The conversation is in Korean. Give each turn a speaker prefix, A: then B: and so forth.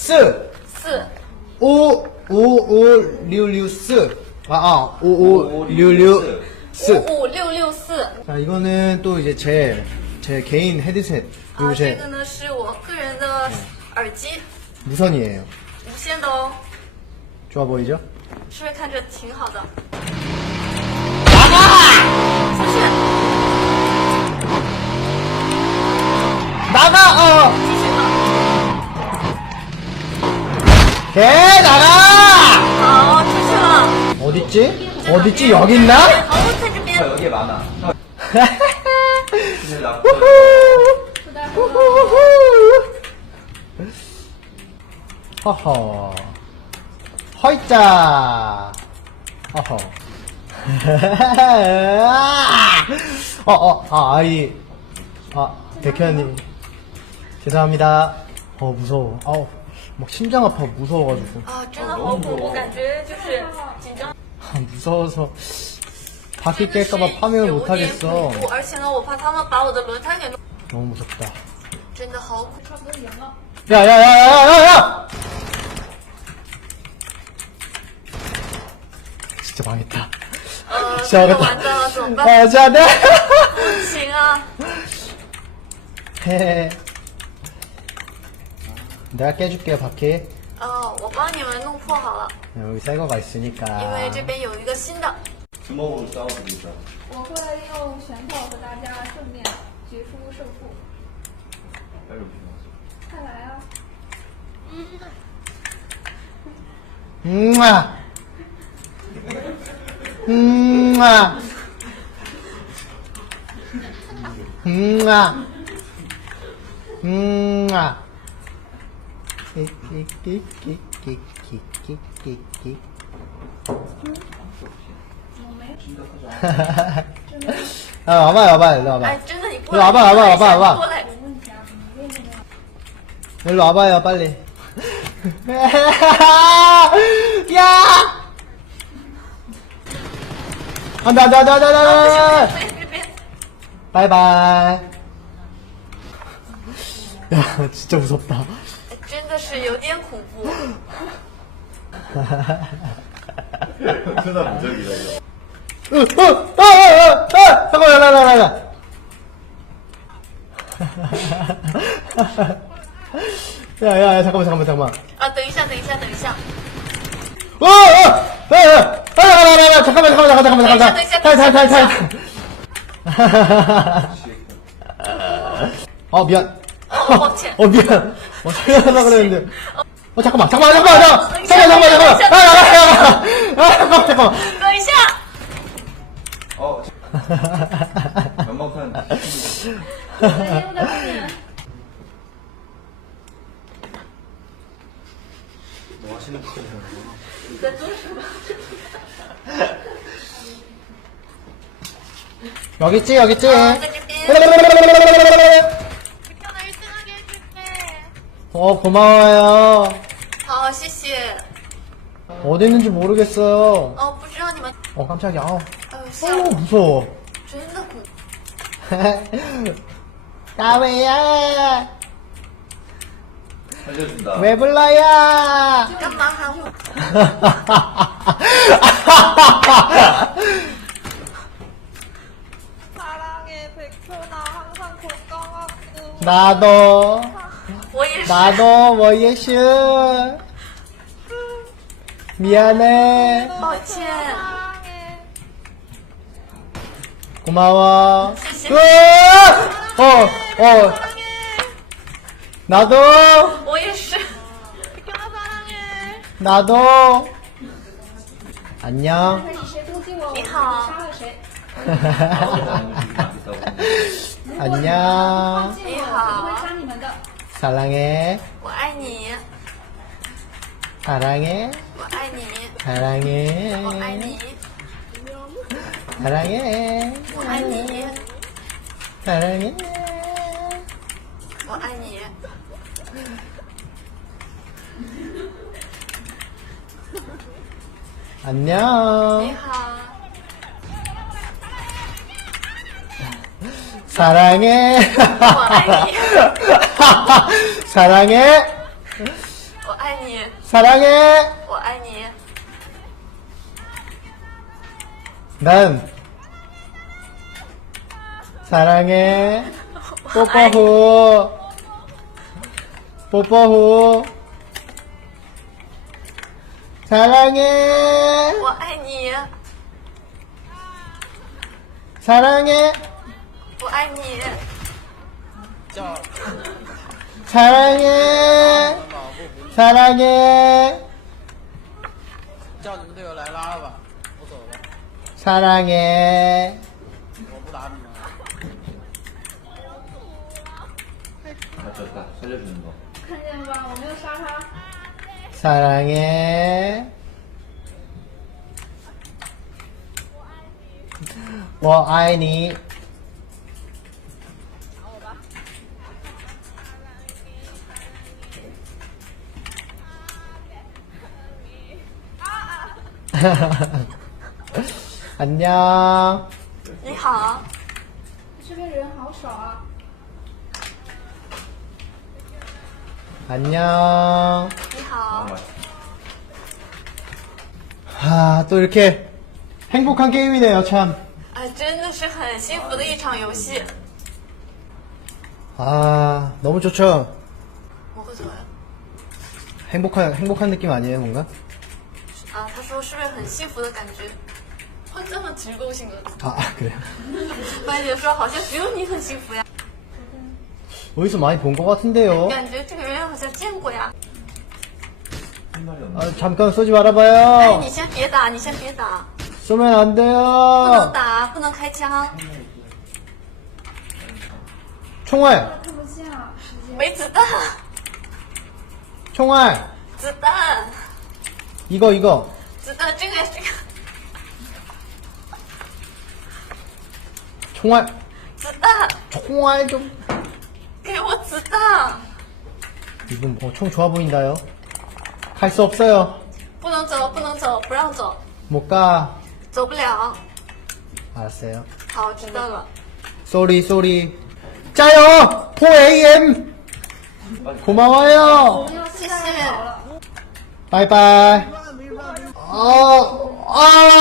A: 5566 5566
B: 55664。
A: 자, 이거는 또 이제 제 개인 헤드셋. 그리고
B: 这
A: 제
B: 个呢是我个人的耳机，
A: 무선이에요.
B: 无线的哦，
A: 좋아 보이죠?
B: 是不是看着挺好的？
A: 나가!
B: 出去，
A: 나가!
B: 继续吧。
A: 개 나가!
B: 好，出去了。
A: 어딨지? 어딨지? 여기 있나?
B: 好，在这边。
C: 여기에 많아. 근데 나
A: 허허. 허이짜. 허허. 아이. 백현님. 죄송합니다. 무서워. 막 심장 아파. 무서워가지고.
B: 啊，真的好恐怖，感觉就是紧张。
A: 무서워서 바퀴 깰까봐 파밍을
B: 有点
A: 못하겠어.
B: 恐怖，而且呢，我怕他们把我的轮胎给弄，
A: 너무 무섭다.
B: 真的好恐怖。
A: 야야야야야야! 진짜 망했다.
B: 真的完蛋了，怎么办？
A: 자네.
B: 不行啊！
A: 내가 깨줄게요 바퀴.
B: 我帮你们弄破好了，
A: 여기 새 거가
B: 因
A: 있으니까.
B: 为这边有一个新的。
C: 주먹으로 싸워보겠다.
D: 我会用拳头和大家正面决出胜负。
C: 빨리 오시면.
D: 快来啊！
A: 와봐 일로 와봐.
B: 哎，真的，你过
A: 일로
B: 来，
A: 와봐
B: 你过来一下
A: 와봐
B: 你过来。
A: 일로 와봐요 빨리. 야! 안돼.
B: 别别，
A: 바이바이. 야 진짜 무섭다.
B: 真的是有点恐怖。
C: 큰일 무적이다 이거.
A: 잠깐만 나. 야 잠깐만.
B: 啊，等一下。
A: 잠깐만. 미안.
B: 抱歉。
A: 미안. 살려달라 그랬는데. 잠깐만. 잠깐만.
B: 等一下，
C: 연막탄.
D: 溜在后面。
C: 뭐 하시는 거예요?
B: 你在做什么？
A: 여기 있지?
B: 在这边。
A: 고마워요.
B: 好，谢谢。
A: 어디 있는지 모르겠어요.
B: 不知道你们，
A: 깜짝이야.
B: 吓我，
A: 무서워.
B: 真的恐怖。
A: 까웨야.
C: 살려준다.
A: 왜 불러요?
B: 干嘛喊我？
D: 사랑해 백현아 항상 건강하고.
A: 나도
B: 我也是。
A: 나도 뭐예슈. 미안해.
B: 抱歉。
D: 사랑해.
A: 고마워.
B: 谢谢。
A: 나도
B: 我也是。
D: 백현아 사랑해.
A: 나도 안녕.
D: 开始谁攻击我，我就
B: 你好
D: 杀了谁。
A: 안녕.
D: 攻击我，我会杀你们的。
A: 사랑해.
B: 我爱你，
A: 사랑해.
B: 我爱你，
A: 사랑해.
B: 我爱你，
A: 사랑해.
B: 我爱你，
A: 사랑해.
B: 我爱你。
A: 안녕.
B: 你好，
A: 사랑해.
B: 我爱你。
A: 사랑해.
B: 我爱你，
A: 사랑해.
B: 我爱你，
A: 난 사랑해. 뽀뽀후. 뽀뽀후. 사랑해.
B: 我爱你，
A: 사랑해.
B: 我爱你，
A: 사랑해. 사랑해.
E: 叫你们队友来拉了吧，我走了，
A: 사랑해.
E: 我不打你们了。
C: 맞췄다. 살려주는 거.
D: 看见了吧？我没有杀他。
A: 사랑해. 我爱你. 안녕.
B: 你好，
D: 这边人好少啊。
A: 안녕.
B: 你好，
A: 아, 또 이렇게 행복한 게임이네요, 참.
B: 哎，真的是很幸福的一场游戏。
A: 아, 너무 좋죠?
B: 我会怎么样？
A: 행복한 느낌 아니에요, 뭔가?
B: 啊，他说是不是很幸福的感觉？会这么直勾性的？
A: 아, 그래요?
B: 班姐说好像只有你很幸福呀，
A: 어디서 많이 본 것 같은데요?
B: 感觉这个人好像见过呀。
C: 할 말이 없네.
A: 아, 잠깐 쏘지
B: 哎，
A: 말아봐요.
B: 你先别打，你先别打，
A: 쏘면 안
B: 不能
A: 돼요.
B: 打，不能开枪，
A: 총알,
D: 看不见啊，时间。
B: 没子弹，
A: 총알.
B: 子弹，
A: 이거.
B: 子弹，这个。
A: 총알,
B: 子弹，
A: 총알 좀.
B: 给我子弹！
A: 이분 총 좋아 보인다요. 갈 수 없어요.
B: 不能走，不能走，不让走，
A: 못 가.
B: 走不了。
A: 알았어요.
B: 好，知道了。
A: 쏘리. 짜요! 4am! 고마워요.
B: 谢谢。
A: 바이바이. 아,